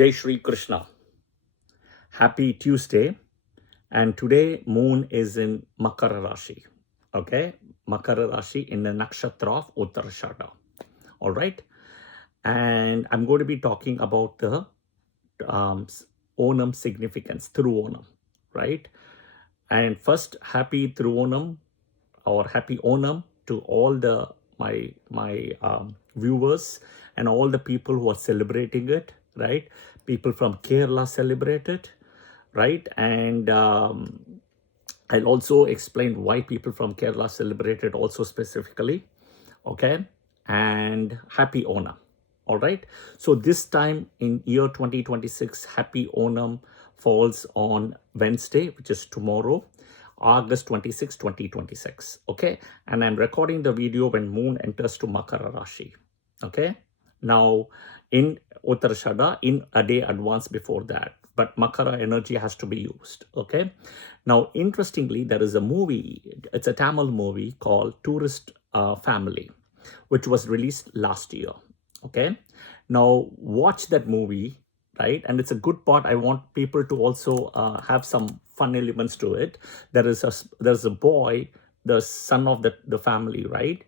Jai Shri Krishna. Happy Tuesday. And today moon is in Makara Rashi. Okay? Makara Rashi in the nakshatra of Uttarashada. All right? And I'm going to be talking about the Onam significance, Thiruvonam. Right? And first, happy Thiruvonam or happy Onam to all the my viewers and all the people who are celebrating it, right? People from Kerala celebrate it, right? And I'll also explain why people from Kerala celebrate it also specifically, okay? And happy Onam, all right? So this time in year 2026, happy Onam falls on Wednesday, which is tomorrow, August 26, 2026, okay? And I'm recording the video when moon enters to Makara Rashi, okay? Now, in Uttarashada, in a day advance before that, but Makara energy has to be used, okay? Now, interestingly, there is a movie, it's a Tamil movie called Tourist Family, which was released last year, okay? Now, watch that movie, right? And it's a good part. I want people to also have some fun elements to it. There's a boy, the son of the family, right?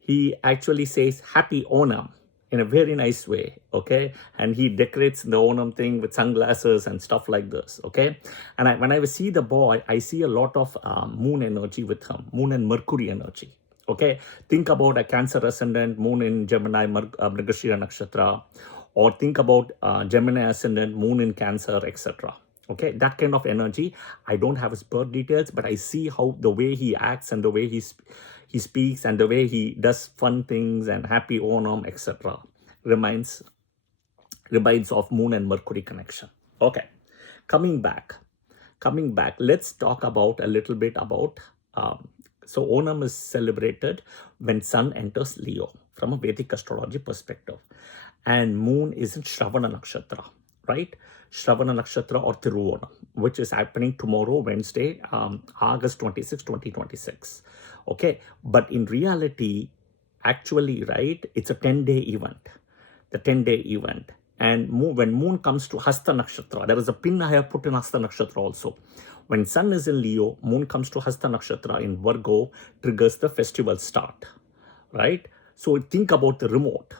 He actually says Happy Onam in a very nice way, okay? And he decorates the Onam thing with sunglasses and stuff like this, okay? And when I see the boy, I see a lot of moon energy with him, moon and Mercury energy, okay? Think about a Cancer ascendant, moon in Gemini, Mrigashira Nakshatra, or think about Gemini ascendant, moon in Cancer, etc. Okay, that kind of energy. I don't have his birth details, but I see how the way he acts and the way he speaks and the way he does fun things and happy Onam, etc. reminds of moon and Mercury connection. Okay, coming back, let's talk about a little bit about so Onam is celebrated when sun enters Leo from a Vedic astrology perspective, and moon is in Shravana Nakshatra, right? Shravana Nakshatra or Thiruvonam, which is happening tomorrow, Wednesday, August 26, 2026. Okay, but in reality, actually, right, it's a 10-day event, the 10-day event. And when moon comes to Hasta Nakshatra, there is a pin I have put in Hasta Nakshatra also. When sun is in Leo, moon comes to Hasta Nakshatra in Virgo, triggers the festival start, right? So think about the remote.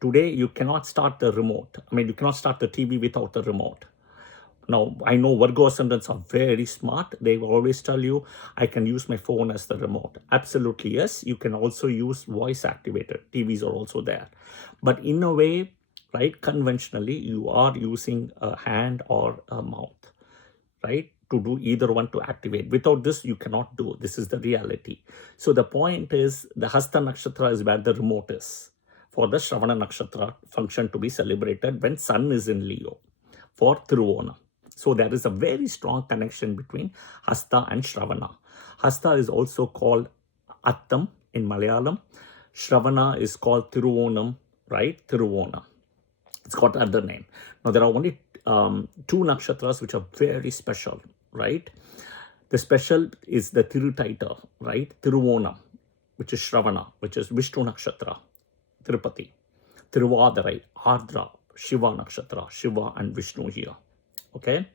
Today, you cannot start the remote. I mean, you cannot start the TV without the remote. Now, I know Virgo ascendants are very smart. They will always tell you, I can use my phone as the remote. Absolutely, yes. You can also use voice activated. TVs are also there. But in a way, right, conventionally, you are using a hand or a mouth, right, to do either one to activate. Without this, you cannot do. This is the reality. So the point is, the Hasta Nakshatra is where the remote is for the Shravana Nakshatra function to be celebrated when sun is in Leo for Thiruvonam. So there is a very strong connection between Hasta and Shravana. Hasta is also called Attam in Malayalam. Shravana is called Thiruvonam, right? Thiruvonam. It's got another name. Now there are only two nakshatras which are very special, right? The special is the Thiru title, right? Thiruvonam, which is Shravana, which is Vishnu Nakshatra, Tirupati, Tiruvadarai, Ardra, Shiva Nakshatra, Shiva and Vishnu here. Okay.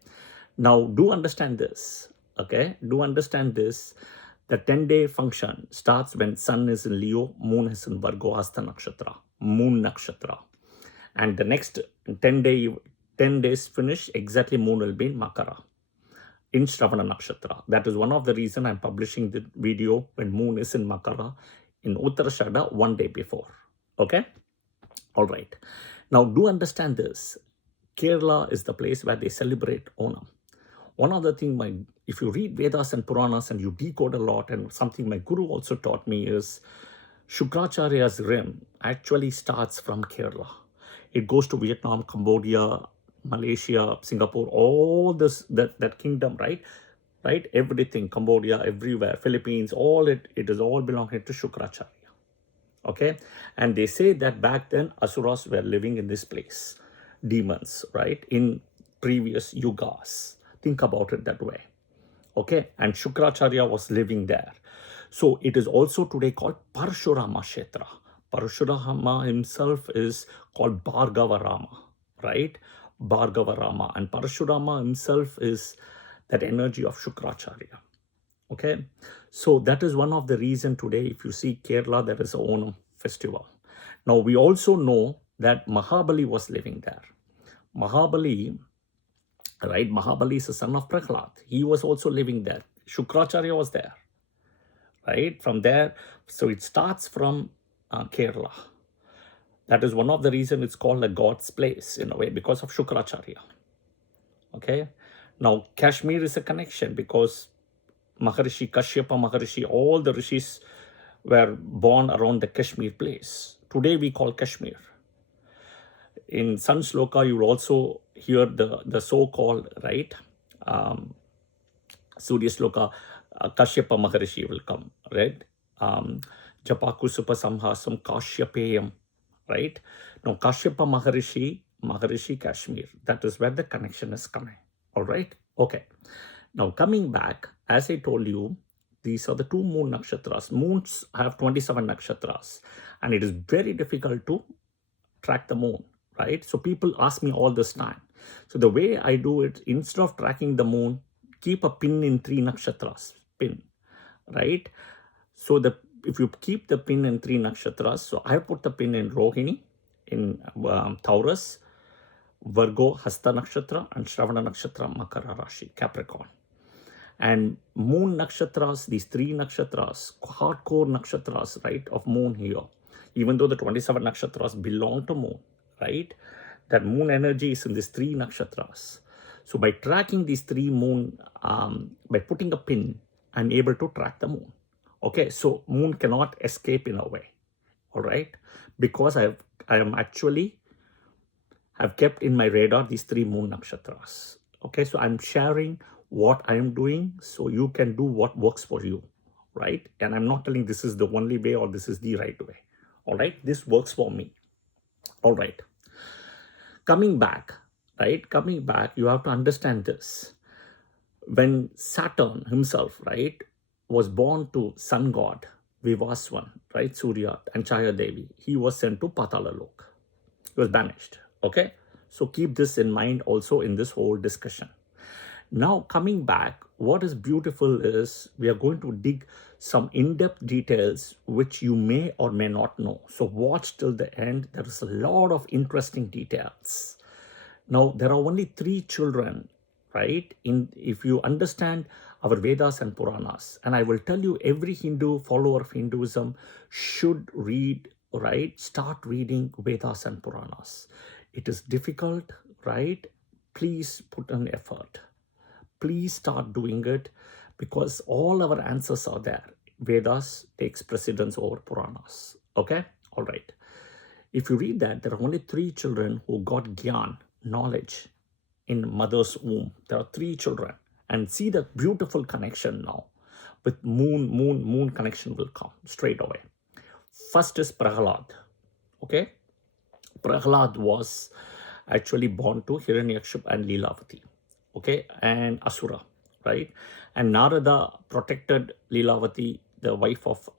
Now do understand this. Okay. Do understand this. The 10-day function starts when sun is in Leo, moon is in Virgo, Hasta Nakshatra, moon Nakshatra. And the next 10 days finish, exactly moon will be in Makara, in Shravana Nakshatra. That is one of the reasons I'm publishing the video when moon is in Makara in Uttarashada 1 day before. Okay? All right. Now, do understand this. Kerala is the place where they celebrate Onam. One other thing, if you read Vedas and Puranas and you decode a lot, and something my guru also taught me is Shukracharya's rim actually starts from Kerala. It goes to Vietnam, Cambodia, Malaysia, Singapore, all that kingdom, right? Right? Everything, Cambodia, everywhere, Philippines, all it is all belonging to Shukracharya. Okay? And they say that back then Asuras were living in this place. Demons, right? In previous yugas. Think about it that way. Okay? And Shukracharya was living there. So it is also today called Parashurama Kshetra. Parashurama himself is called Bhargava Rama, right? Bhargava Rama. And Parashurama himself is that energy of Shukracharya. Okay, so that is one of the reason today, if you see Kerala, there is a Onam festival. Now we also know that Mahabali was living there. Mahabali, right? Mahabali is the son of Prahlad. He was also living there. Shukracharya was there, right? From there, so it starts from Kerala. That is one of the reasons it's called a God's place in a way, because of Shukracharya. Okay, now Kashmir is a connection because Maharishi, Kashyapa Maharishi, all the rishis were born around the Kashmir place. Today we call Kashmir. In Sun Shloka, you will also hear the so-called, right, Surya Shloka, Kashyapa Maharishi will come, right? Japaku Supasamhasam Kashyapeyam, right? Now, Kashyapa Maharishi Kashmir, that is where the connection is coming, all right? Okay. Now, coming back, as I told you, these are the two moon nakshatras. Moons have 27 nakshatras, and it is very difficult to track the moon, right? So people ask me all this time. So the way I do it, instead of tracking the moon, keep a pin in 3 nakshatras, pin, right? So if you keep the pin in 3 nakshatras, so I put the pin in Rohini, in Taurus, Virgo, Hasta Nakshatra, and Shravana Nakshatra, Makara Rashi, Capricorn. And moon nakshatras, these 3 nakshatras, hardcore nakshatras, right, of moon here, even though the 27 nakshatras belong to moon, right, that moon energy is in these 3 nakshatras. So by tracking these 3 moon, by putting a pin, I'm able to track the moon. Okay, so moon cannot escape in a way, all right, because I am actually have kept in my radar these 3 moon nakshatras. Okay, so I'm sharing what I am doing so you can do what works for you, right? And I'm not telling this is the only way or this is the right way, all right? This works for me, all right? Coming back, right? Coming back, you have to understand this. When Saturn himself, right, was born to sun god Vivaswan, right, Surya and Chaya Devi, he was sent to Patala Lok. He was banished, okay? So keep this in mind also in this whole discussion. Now, coming back, what is beautiful is we are going to dig some in-depth details which you may or may not know. So watch till the end. There is a lot of interesting details. Now, there are only 3 children, right? If you understand our Vedas and Puranas, and I will tell you every Hindu follower of Hinduism should read, right? Start reading Vedas and Puranas. It is difficult, right? Please put an effort. Please start doing it because all our answers are there. Vedas takes precedence over Puranas. Okay? All right. If you read that, there are only 3 children who got Gyan, knowledge, in mother's womb. There are 3 children. And see the beautiful connection now. With moon connection will come straight away. First is Prahlad. Okay? Prahlad was actually born to Hiranyakship and Lilavati. Okay, and Asura, right? And Narada protected Lilavati, the wife of,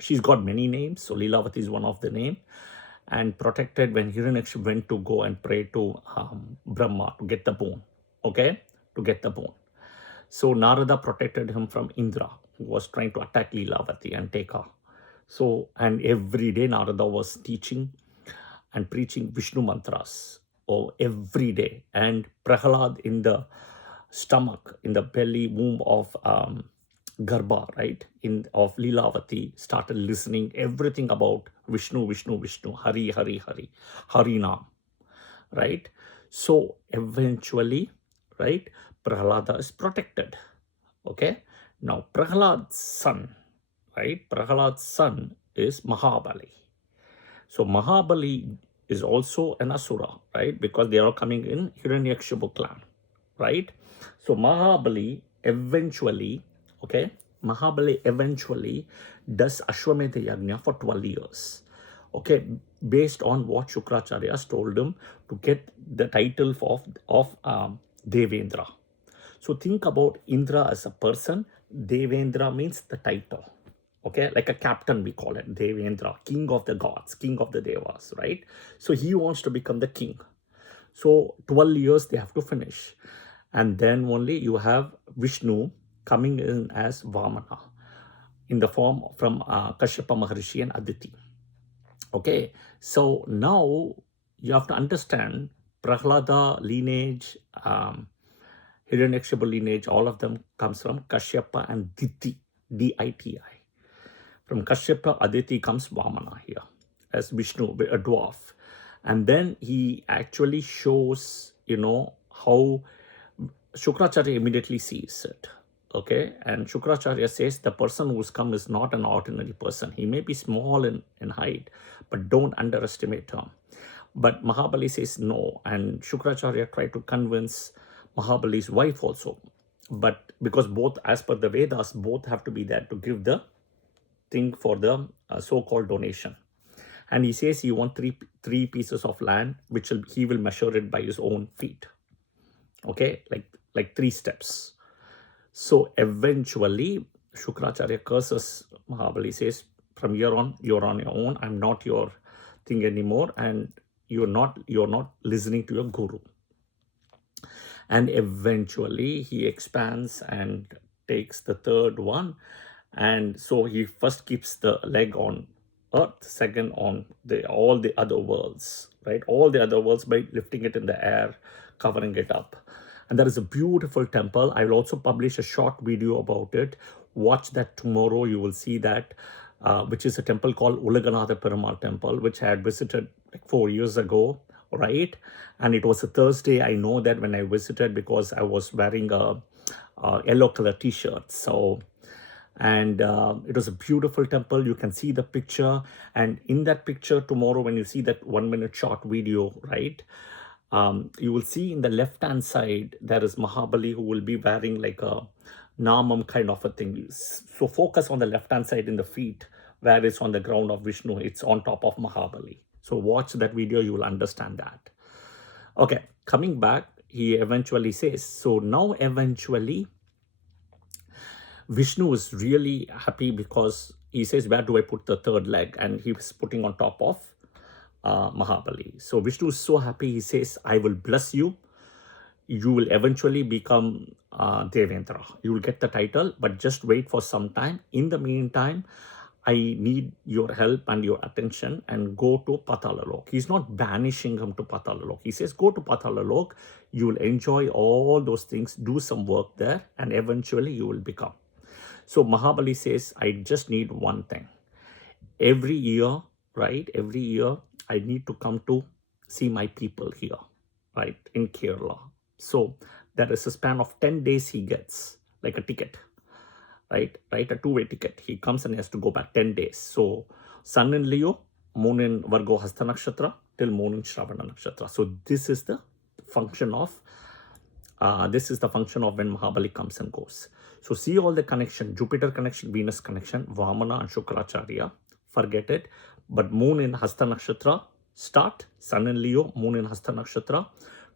she's got many names, so Lilavati is one of the name, and protected when Hiranyakship went to go and pray to Brahma to get the bone, okay, to get the bone. So Narada protected him from Indra, who was trying to attack Lilavati and take her. So, and every day Narada was teaching and preaching Vishnu mantras, every day. And Prahlad in the stomach, in the belly, womb of Garbha, right, of Lilavati, started listening everything about Vishnu, Hari, Harinam, right? So eventually, right, Prahlada is protected. Okay. Now Prahlad's son, right? Prahlad's son is Mahabali. So Mahabali is also an Asura, right? Because they are coming in Hiranyakshipu clan, right? So Mahabali eventually, okay, does Ashwamedha Yajna for 12 years, okay, based on what Shukracharya told him to get the title of Devendra. So think about Indra as a person. Devendra means the title. Okay, like a captain, we call it Devendra, king of the gods, king of the devas, right? So he wants to become the king. So 12 years they have to finish. And then only you have Vishnu coming in as Vamana in the form from Kashyapa Maharishi and Aditi. Okay, so now you have to understand Prahlada lineage, Hiranyakshapa lineage, all of them comes from Kashyapa and Diti, D-I-T-I. From Kashyapa, Aditi comes Vamana here as Vishnu, a dwarf. And then he actually shows, how Shukracharya immediately sees it. Okay, and Shukracharya says the person who's come is not an ordinary person. He may be small in height, but don't underestimate him. But Mahabali says no, and Shukracharya tried to convince Mahabali's wife also. But because both, as per the Vedas, both have to be there to give the thing for the so-called donation. And he says he wants three pieces of land, which he will measure it by his own feet. Okay, like 3 steps. So eventually, Shukracharya curses Mahabali, says, from here on, you're on your own. I'm not your thing anymore, and you're not listening to your guru. And eventually, he expands and takes the 3rd one. And so he first keeps the leg on earth, second on all the other worlds, right? All the other worlds by lifting it in the air, covering it up. And there is a beautiful temple. I will also publish a short video about it. Watch that tomorrow. You will see that, which is a temple called Ulaganatha Perumal Temple, which I had visited like 4 years ago, right? And it was a Thursday. I know that when I visited because I was wearing a yellow color t-shirt. So, and it was a beautiful temple. You can see the picture. And in that picture tomorrow, when you see that 1-minute short video, right? You will see in the left-hand side, there is Mahabali who will be wearing like a Namam kind of a thing. So focus on the left-hand side in the feet, where it's on the ground of Vishnu. It's on top of Mahabali. So watch that video, you will understand that. Okay, coming back, he eventually says, so now eventually, Vishnu is really happy because he says, where do I put the 3rd leg? And he's putting on top of Mahabali. So Vishnu is so happy. He says, I will bless you. You will eventually become Devendra. You will get the title, but just wait for some time. In the meantime, I need your help and your attention, and go to Patalalok. He's not banishing him to Patalalok. He says, go to Patalalok. You will enjoy all those things, do some work there, and eventually you will become. So Mahabali says, I just need one thing. Every year, right? Every year, I need to come to see my people here, right? In Kerala. So there is a span of 10 days he gets, like a ticket, right? A 2-way ticket. He comes and he has to go back 10 days. So Sun in Leo, Moon in Virgo Hasta Nakshatra, till Moon in Shravana Nakshatra. So this is the function of when Mahabali comes and goes. So see all the connection, Jupiter connection, Venus connection, Vamana and Shukracharya. Forget it. But Moon in Hasta Nakshatra, start. Sun in Leo, Moon in Hasta Nakshatra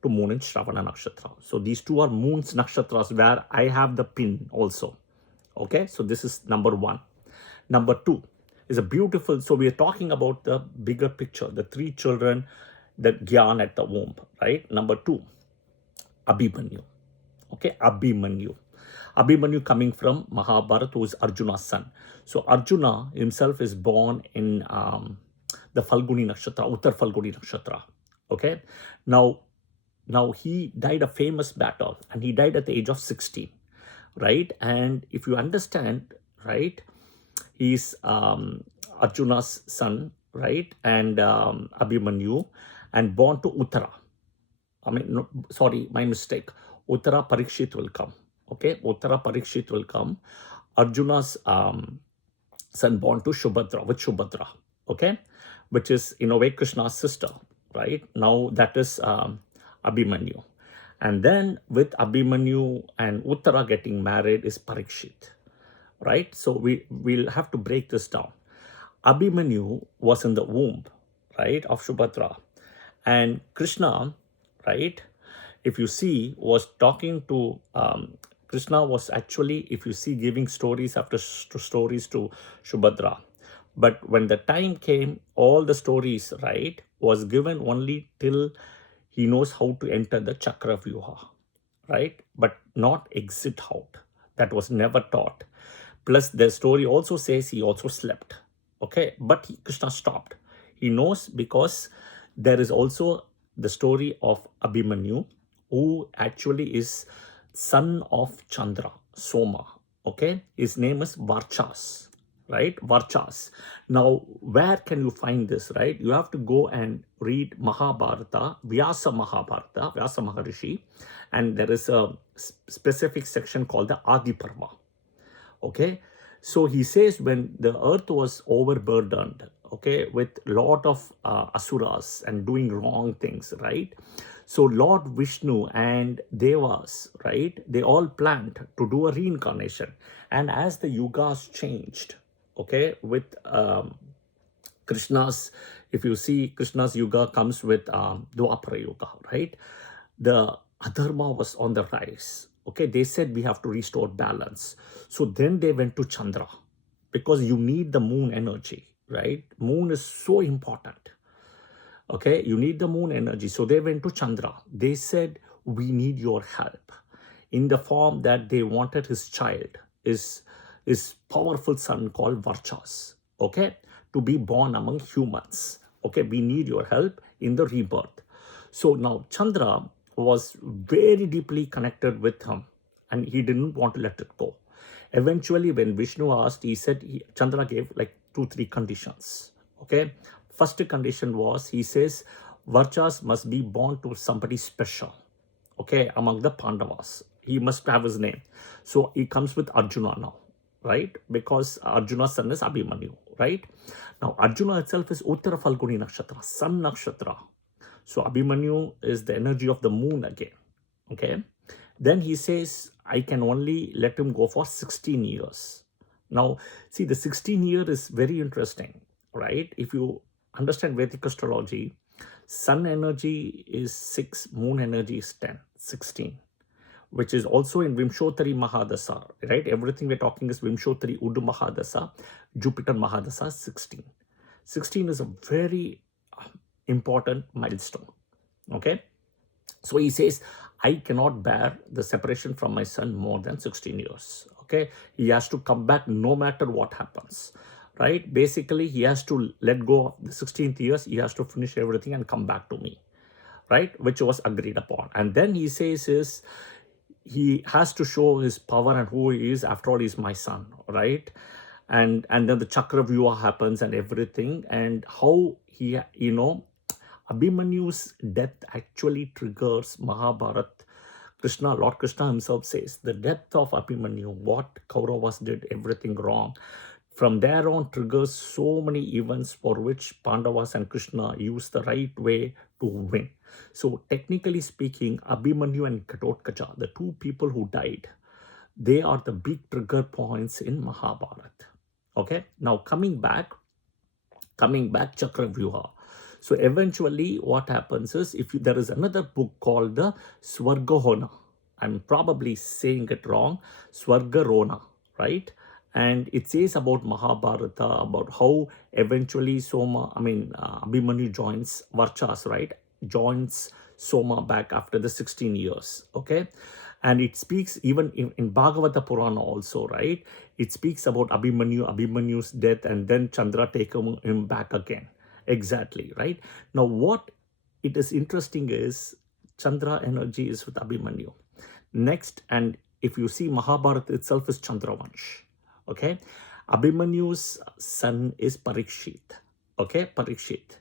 to Moon in Shravana Nakshatra. So these 2 are Moon's Nakshatras, where I have the pin also. Okay, so this is number 1. Number 2 is a beautiful, so we are talking about the bigger picture, the 3 children, the Gyan at the womb, right? Number 2, Abhimanyu. Okay, Abhimanyu. Abhimanyu coming from Mahabharata, who is Arjuna's son. So Arjuna himself is born in the Falguni Nakshatra, Uttar Falguni Nakshatra. Okay, now he died a famous battle, and he died at the age of 16, right? And if you understand, right, he's Arjuna's son, right? And Abhimanyu, and born to Uttara. Sorry, my mistake. Uttara Parikshit will come. Okay, Uttara Parikshit will come. Arjuna's son born to Shubhadra, with Shubhadra, okay, which is in a way Krishna's sister, right? Now that is Abhimanyu. And then with Abhimanyu and Uttara getting married is Parikshit, right? So we'll have to break this down. Abhimanyu was in the womb, right, of Shubhadra. And Krishna, right, if you see, was talking to Krishna was actually, if you see, giving stories after stories to Shubhadra. But when the time came, all the stories, right, was given only till He knows how to enter the chakra vyuha, right? But not exit out. That was never taught. Plus, the story also says he also slept. Okay, but Krishna stopped. He knows because there is also the story of Abhimanyu, who actually is son of Chandra, Soma. Okay, his name is Varchas, right? Varchas. Now, where can you find this, right? You have to go and read Mahabharata, Vyasa Mahabharata, Vyasa Maharishi, and there is a specific section called the Adi Parva. Okay, so he says when the earth was overburdened, okay, with lot of asuras and doing wrong things, right? So Lord Vishnu and Devas, right, they all planned to do a reincarnation. And as the yugas changed, okay, with Krishna's, if you see Krishna's yuga comes with Dwapara yuga, right? The adharma was on the rise. Okay, they said we have to restore balance. So then they went to Chandra because you need the moon energy, right? Moon is so important. Okay, you need the moon energy. So they went to Chandra. They said, we need your help in the form that they wanted his child, his powerful son called Varchas, okay, to be born among humans. Okay, we need your help in the rebirth. So now Chandra was very deeply connected with him and he didn't want to let it go. Eventually, when Vishnu asked, he said, Chandra gave like 2-3 conditions. Okay, first condition was, he says, Varchas must be born to somebody special, okay, among the Pandavas. He must have his name. So he comes with Arjuna now, right? Because Arjuna's son is Abhimanyu, right? Now, Arjuna itself is Uttara Falguni Nakshatra, Sun Nakshatra. So Abhimanyu is the energy of the moon again, okay? Then he says, I can only let him go for 16 years. Now, see, the 16 year is very interesting, right? If you understand Vedic astrology, sun energy is 6, moon energy is 10, 16, which is also in Vimshottari Mahadasa, right? Everything we're talking is Vimshottari Udu Mahadasa, Jupiter Mahadasa 16. 16 is a very important milestone, okay? So he says, I cannot bear the separation from my son more than 16 years, okay? He has to come back no matter what happens, right? Basically, he has to let go of the 16th years. He has to finish everything and come back to me, right? Which was agreed upon. And then he says he has to show his power and who he is. After all, he's my son, right? And then the chakra vyuha happens and everything, and how he, Abhimanyu's death actually triggers Mahabharata. Lord Krishna himself says, the death of Abhimanyu, what Kauravas did, everything wrong. From there on triggers so many events for which Pandavas and Krishna use the right way to win. So technically speaking, Abhimanyu and Ghatotkacha, the two people who died, they are the big trigger points in Mahabharata. Okay, now coming back Chakra Vyuha. So eventually what happens is, there is another book called the Swargahona. I'm probably saying it wrong. Swargarona, right? And it says about Mahabharata, about how eventually Abhimanyu joins Varchas, right? Joins Soma back after the 16 years, okay? And it speaks even in Bhagavata Purana also, right? It speaks about Abhimanyu's death, and then Chandra taking him back again. Exactly, right? Now, what it is interesting is Chandra energy is with Abhimanyu. Next, and if you see Mahabharata itself is Chandravansh, okay? Abhimanyu's son is Parikshit, okay? Parikshit.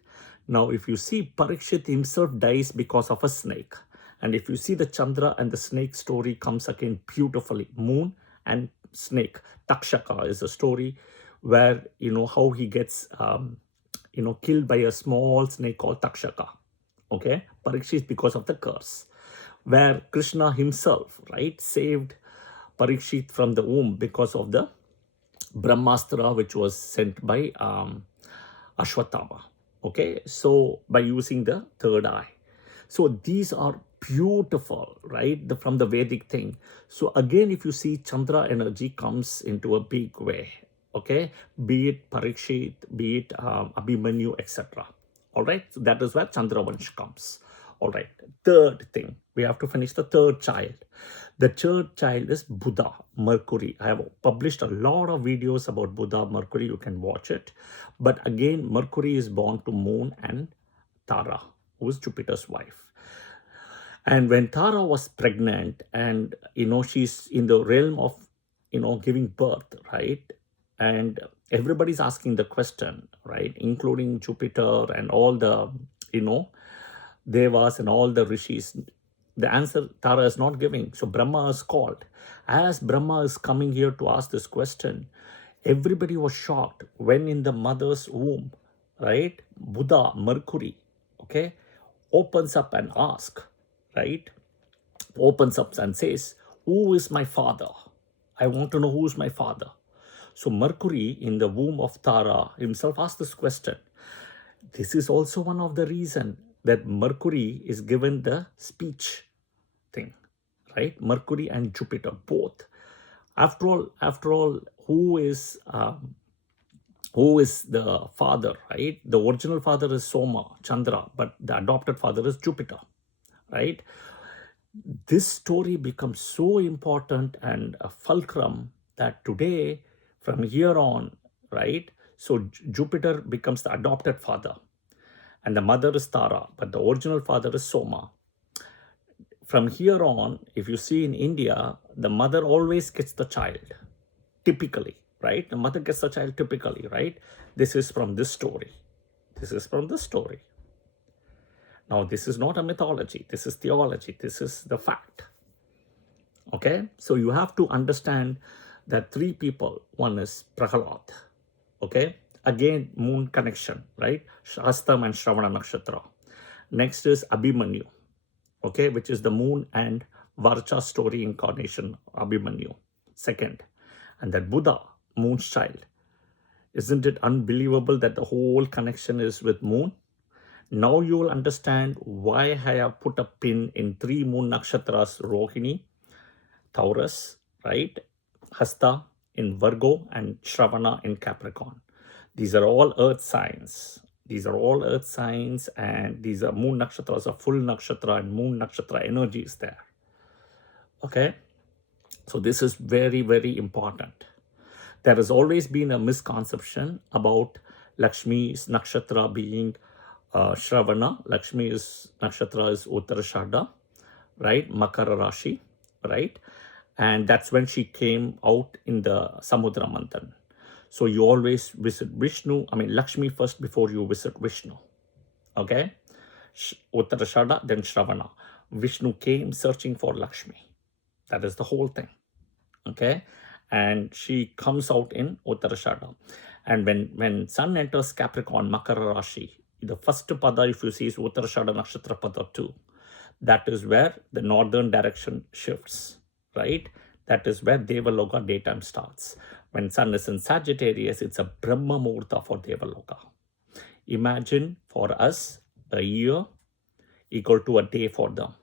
Now, if you see Parikshit himself dies because of a snake. And if you see the Chandra and the snake story comes again beautifully, moon and snake. Takshaka is a story where, how he gets, killed by a small snake called Takshaka. Okay, Parikshit because of the curse. Where Krishna himself, right, saved Parikshit from the womb because of the Brahmastra which was sent by Ashwatthama. Okay, so by using the third eye. So these are beautiful, right, from the Vedic thing. So again, if you see Chandra energy comes into a big way, okay, be it Parikshit, be it Abhimanyu, etc. All right, so that is where Chandravansh comes. All right, third thing, we have to finish the third child. The third child is Buddha, Mercury. I have published a lot of videos about Buddha, Mercury. You can watch it. But again, Mercury is born to Moon and Tara, who is Jupiter's wife. And when Tara was pregnant and, she's in the realm of, giving birth, right? And everybody's asking the question, right? Including Jupiter and all the, Devas and all the rishis. The answer Tara is not giving. So Brahma is called. As Brahma is coming here to ask this question, everybody was shocked when in the mother's womb, right? Buddha, Mercury, okay, opens up and asks, right? Opens up and says, who is my father? I want to know who is my father. So Mercury in the womb of Tara himself asked this question. This is also one of the reasons that Mercury is given the speech thing, right? Mercury and Jupiter, both. After all, who is the father, right? The original father is Soma, Chandra, but the adopted father is Jupiter, right? This story becomes so important and a fulcrum that today, from here on, right? So Jupiter becomes the adopted father, and the mother is Tara, but the original father is Soma. From here on, if you see in India, the mother always gets the child, typically, right? The mother gets the child typically, right? This is from this story. This is from this story. Now, this is not a mythology. This is theology. This is the fact. Okay? So you have to understand that three people. One is Prahalad. Okay? Again, moon connection, right? Shastam and Shravana Nakshatra. Next is Abhimanyu, okay, which is the moon and Varcha story incarnation, Abhimanyu. Second, and that Buddha, moon's child. Isn't it unbelievable that the whole connection is with moon? Now you will understand why I have put a pin in 3 moon nakshatras, Rohini, Taurus, right? Hasta in Virgo and Shravana in Capricorn. These are all earth signs. These are all earth signs, and these are moon nakshatras, are full nakshatra, and moon nakshatra energy is there. Okay? So this is very, very important. There has always been a misconception about Lakshmi's nakshatra being Shravana. Lakshmi's nakshatra is Uttarashada, right? Makara Rashi, right? And that's when she came out in the Samudra Manthan. So you always visit Vishnu, Lakshmi first before you visit Vishnu. Okay? Uttarashada, then Shravana. Vishnu came searching for Lakshmi. That is the whole thing. Okay? And she comes out in Uttarashada. And when sun enters Capricorn, Makara Rashi, the first pada, if you see, is Uttarashada Nakshatra pada 2. That is where the northern direction shifts, right? That is where Devaloka daytime starts. When sun is in Sagittarius, it's a Brahma Muhurta for Devaloka. Imagine for us, a year equal to a day for them.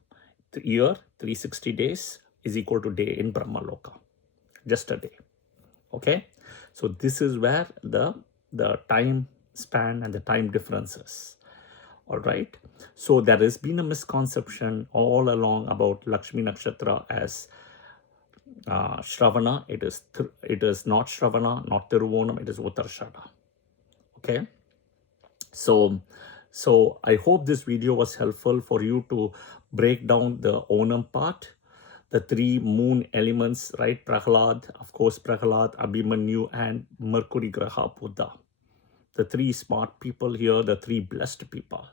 The year, 360 days, is equal to day in Brahma Loka. Just a day. Okay? So this is where the time span and the time differences. All right? So there has been a misconception all along about Lakshmi Nakshatra as Shravana. It is not Shravana, not Thiruvonam, it is Uttarashada. Okay? So I hope this video was helpful for you to break down the Onam part, the 3 moon elements, right? Prahalad, of course, Prahalad, Abhimanyu, and Mercury Graha Buddha. The 3 smart people here, the 3 blessed people.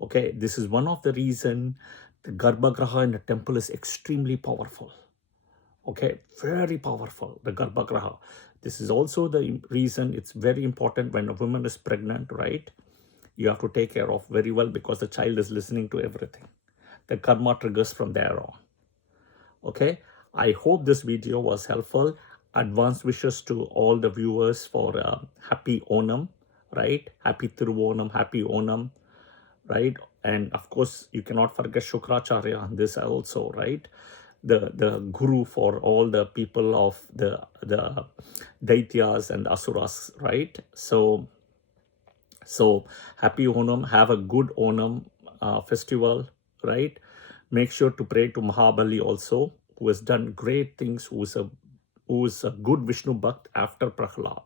Okay, this is one of the reason the Garbhagraha in the temple is extremely powerful. Okay, very powerful, the Garbhagraha. This is also the reason it's very important when a woman is pregnant, right? You have to take care of very well because the child is listening to everything. The karma triggers from there on. Okay, I hope this video was helpful. Advanced wishes to all the viewers for happy Onam, right? Happy Thiruvonam, happy Onam, right? And of course, you cannot forget Shukracharya on this also, right? The guru for all the people of the Daityas and Asuras, right? So happy Onam. Have a good Onam. festival, right? Make sure to pray to Mahabali also, who has done great things, who is a good Vishnu Bhakt after Prahlad.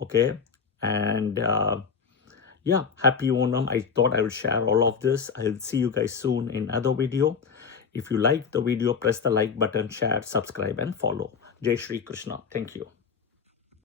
Okay, and yeah, happy Onam. I thought I would share all of this. I'll see you guys soon in another video. If you like the video, press the like button, share, subscribe, and follow. Jai Shri Krishna. Thank you.